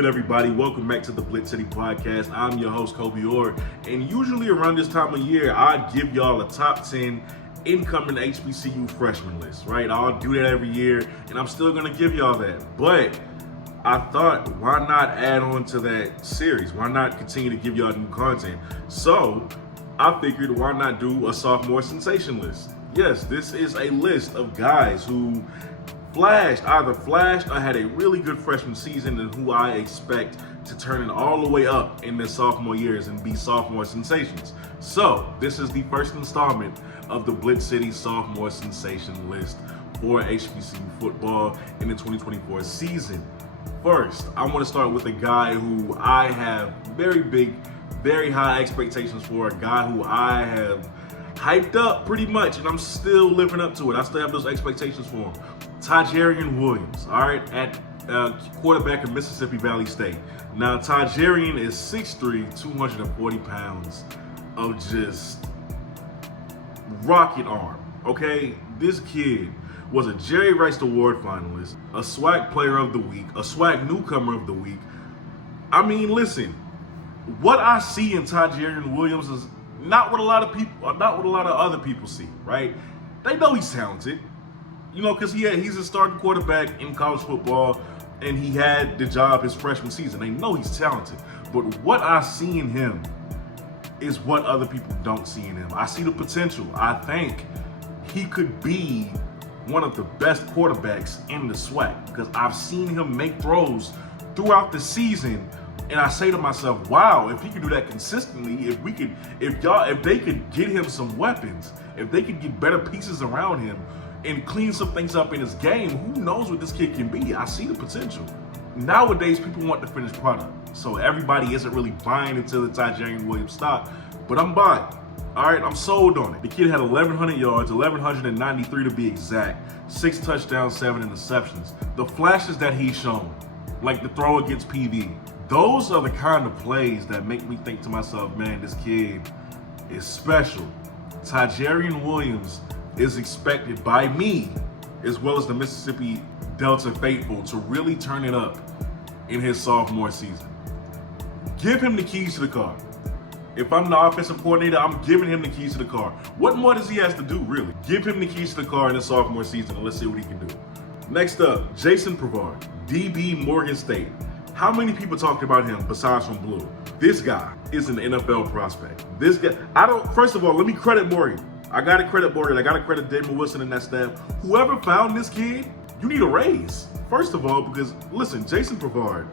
good, everybody? Welcome back to the BlitzCity Podcast. I'm your host, Kobe Orr, and usually around this time of year, I give y'all a top 10 incoming HBCU freshman list, right? I'll do that every year, and I'm still going to give y'all that. But I thought, why not add on to that series? Why not continue to give y'all new content? So I figured, why not do a sophomore sensation list? Yes, this is a list of guys who either flashed or had a really good freshman season and who I expect to turn it all the way up in their sophomore years and be sophomore sensations. So this is the first installment of the BlitzCity Sophomore Sensation List for HBCU football in the 2024 season. First, I want to start with a guy who I have very high expectations for, a guy who I have hyped up pretty much, and I'm still living up to it. I still have those expectations for him. Tajerian Williams, all right, at quarterback of Mississippi Valley State. Now, Tajerian is 6'3", 240 pounds of just rocket arm, okay? This kid was a Jerry Rice Award finalist, a SWAC Player of the Week, a SWAC Newcomer of the Week. I mean, listen, what I see in Tajerian Williams is not what a lot of other people see, right? They know he's talented. You know, because he's a starting quarterback in college football, and he had the job his freshman season. They know he's talented. But what I see in him is what other people don't see in him. I see the potential. I think he could be one of the best quarterbacks in the SWAC because I've seen him make throws throughout the season, and I say to myself, wow, if he could do that consistently, if they could get him some weapons, if they could get better pieces around him, and clean some things up in his game, who knows what this kid can be? I see the potential. Nowadays, people want the finished product. So everybody isn't really buying into the Tajerian Williams stock, but I'm buying. All right, I'm sold on it. The kid had 1,100 yards, 1,193 to be exact, 6 touchdowns, 7 interceptions. The flashes that he's shown, like the throw against PV, those are the kind of plays that make me think to myself, man, this kid is special. Tajerian Williams is expected by me, as well as the Mississippi Delta faithful, to really turn it up in his sophomore season. Give him the keys to the car. If I'm the offensive coordinator, I'm giving him the keys to the car. What more does he have to do, really? Give him the keys to the car in his sophomore season, and let's see what he can do. Next up, Pvar, DB Morgan State. How many people talked about him besides from Blue? This guy is an NFL prospect. This guy, first of all, let me credit Morgan. I gotta credit Morgan. I gotta credit Damon Wilson and that staff. Whoever found this kid, you need a raise. First of all, because listen, Pvar,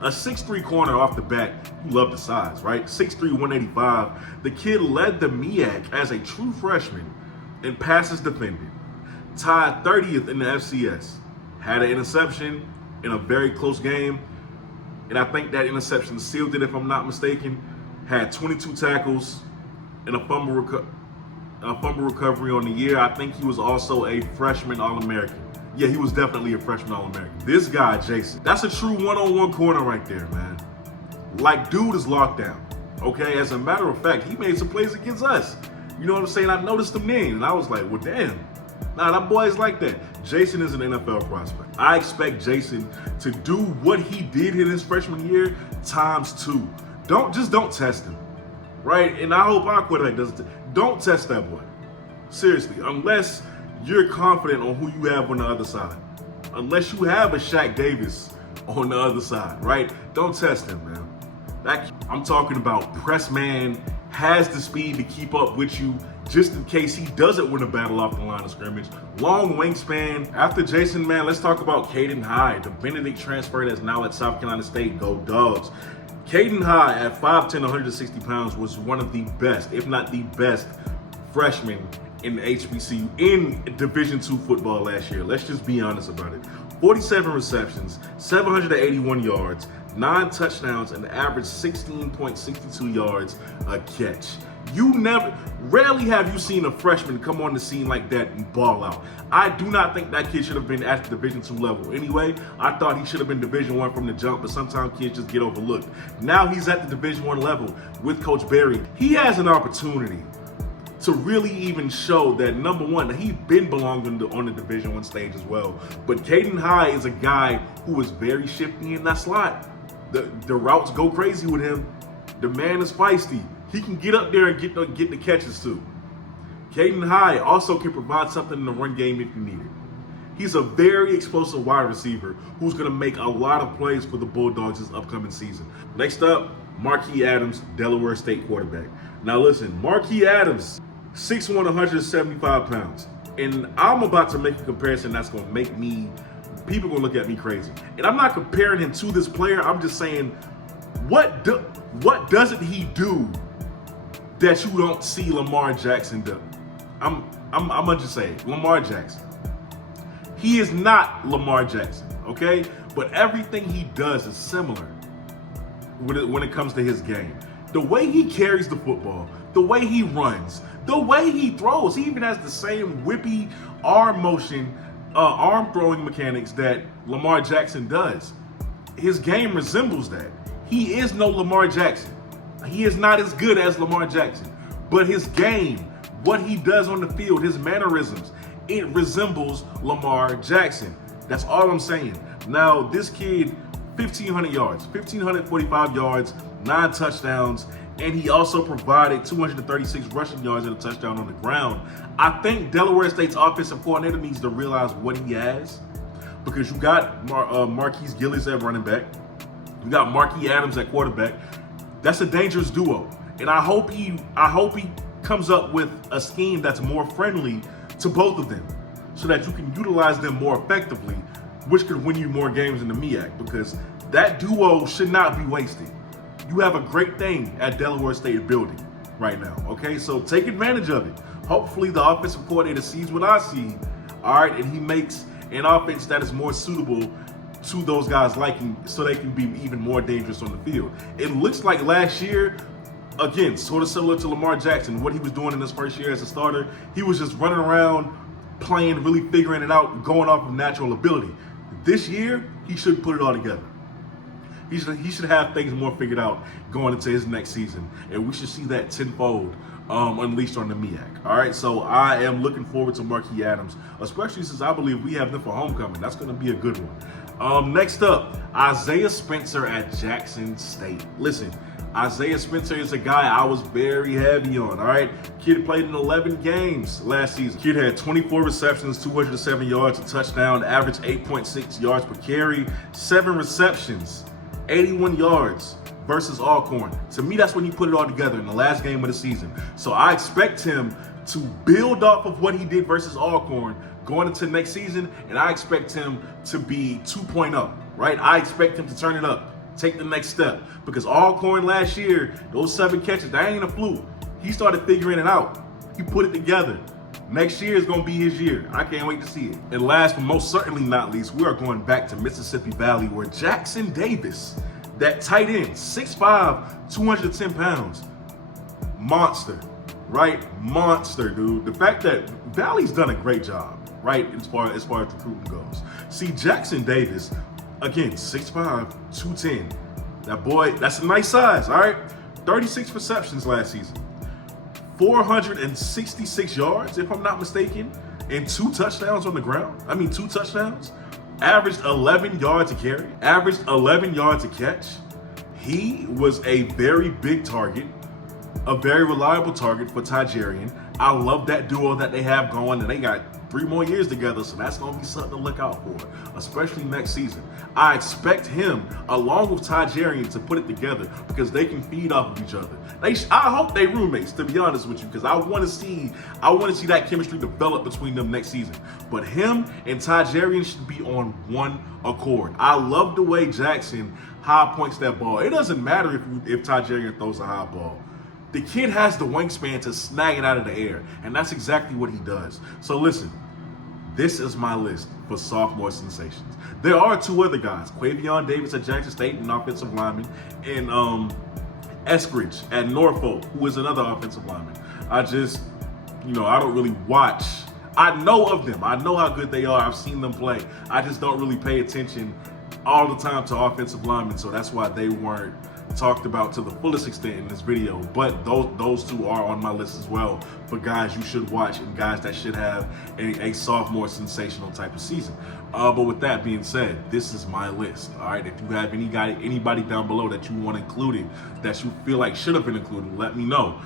a 6'3" corner off the bat, you love the size, right? 6'3", 185. The kid led the MEAC as a true freshman in passes defended. Tied 30th in the FCS. Had an interception in a very close game, and I think that interception sealed it, if I'm not mistaken. Had 22 tackles and a fumble recovery on the year. I think he was also a freshman All-American. Yeah, he was definitely a freshman All-American. This guy, Jason, that's a true one-on-one corner right there, man. Like, dude is locked down, okay? As a matter of fact, he made some plays against us. You know what I'm saying? I noticed him then, and I was like, well, damn. Nah, that boy is like that. Jason is an NFL prospect. I expect Jason to do what he did in his freshman year ×2. Don't test him, right? And I hope our quarterback doesn't. Don't test that boy. Seriously, unless you're confident on who you have on the other side. Unless you have a Shaq Davis on the other side, right? Don't test him, man. I'm talking about press man, has the speed to keep up with you just in case he doesn't win a battle off the line of scrimmage. Long wingspan. After Jason, man, let's talk about Kaden High, the Benedict transfer that's now at South Carolina State. Go Dogs. Kaden High at 5'10", 160 pounds was one of the best, if not the best, freshman in the HBCU in Division II football last year. Let's just be honest about it. 47 receptions, 781 yards, 9 touchdowns, and average 16.62 yards a catch. Rarely have you seen a freshman come on the scene like that and ball out. I do not think that kid should have been at the Division II level. Anyway, I thought he should have been Division I from the jump, but sometimes kids just get overlooked. Now he's at the Division I level with Coach Berry. He has an opportunity to really even show that, number one, he's been belonging on the Division I stage as well. But Kaden High is a guy who is very shifty in that slot. The routes go crazy with him. The man is feisty. He can get up there and get the catches too. Kaden High also can provide something in the run game if you need it. He's a very explosive wide receiver who's going to make a lot of plays for the Bulldogs this upcoming season. Next up, Marquee Adams, Delaware State quarterback. Now listen, Marquee Adams, 6'1", 175 pounds. And I'm about to make a comparison that's going to make people going to look at me crazy. And I'm not comparing him to this player. I'm just saying, what doesn't he do that you don't see Lamar Jackson do? I'm going to just say it, Lamar Jackson. He is not Lamar Jackson, okay? But everything he does is similar when it comes to his game. The way he carries the football, the way he runs, the way he throws. He even has the same whippy arm motion, arm throwing mechanics that Lamar Jackson does. His game resembles that. He is no Lamar Jackson. He is not as good as Lamar Jackson. But his game, what he does on the field, his mannerisms, it resembles Lamar Jackson. That's all I'm saying. Now, this kid, 1,500 yards, 1,545 yards, 9 touchdowns, and he also provided 236 rushing yards and a touchdown on the ground. I think Delaware State's offensive coordinator needs to realize what he has, because you got Marquise Gillies at running back. You got Marquee Adams at quarterback. That's a dangerous duo. And I hope he comes up with a scheme that's more friendly to both of them so that you can utilize them more effectively, which could win you more games in the MEAC, because that duo should not be wasted. You have a great thing at Delaware State building right now, okay? So take advantage of it. Hopefully the offensive coordinator sees what I see, all right, and he makes an offense that is more suitable to those guys' liking so they can be even more dangerous on the field. It looks like last year, again, sort of similar to Lamar Jackson, what he was doing in his first year as a starter, he was just running around, playing, really figuring it out, going off of natural ability. This year, he should put it all together. He should have things more figured out going into his next season, and we should see that tenfold unleashed on the MEAC. All right, so I am looking forward to Marquee Adams, especially since I believe we have them for homecoming. That's going to be a good one. Next up, Isaiah Spencer at Jackson State. Listen, Isaiah Spencer is a guy I was very heavy on, all right? Kid played in 11 games last season. Kid had 24 receptions, 207 yards, a touchdown, averaged 8.6 yards per carry, 7 receptions, 81 yards versus Alcorn. To me, that's when he put it all together in the last game of the season. So I expect him to build off of what he did versus Alcorn going into next season, and I expect him to be 2.0, right? I expect him to turn it up, take the next step, because Alcorn last year, those 7 catches, that ain't a fluke. He started figuring it out. He put it together. Next year is going to be his year. I can't wait to see it. And last but most certainly not least, we are going back to Mississippi Valley, where Jackson Davis, that tight end, 6'5", 210 pounds, monster, right? Monster, dude. The fact that Valley's done a great job, right, as far as recruiting goes. See, Jackson Davis, again, 6'5", 210. That boy, that's a nice size, all right? 36 receptions last season. 466 yards, if I'm not mistaken, and 2 touchdowns on the ground. 2 touchdowns. Averaged 11 yards a carry. Averaged 11 yards a catch. He was a very big target, a very reliable target for Tajerian. I love that duo that they have going, and they got 3 more years together, so that's going to be something to look out for, especially next season. I expect him, along with Tajerian, to put it together because they can feed off of each other. I hope they roommates, to be honest with you, because I want to see that chemistry develop between them next season. But him and Tajerian should be on one accord. I love the way Jackson high points that ball. It doesn't matter if Tajerian throws a high ball. The kid has the wingspan to snag it out of the air, and that's exactly what he does. So listen, this is my list for sophomore sensations. There are 2 other guys, Quavion Davis at Jackson State, an offensive lineman, and Eskridge at Norfolk, who is another offensive lineman. I don't really watch. I know of them. I know how good they are. I've seen them play. I just don't really pay attention all the time to offensive linemen, so that's why they weren't talked about to the fullest extent in this video, but those two are on my list as well for guys you should watch and guys that should have a sophomore sensational type of season. But with that being said, this is my list. All right, if you have anybody down below that you want included, that you feel like should have been included, let me know.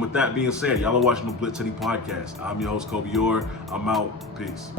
With that being said, y'all are watching the BlitzCity Podcast. I'm your host, Kobe Orr. I'm out. Peace.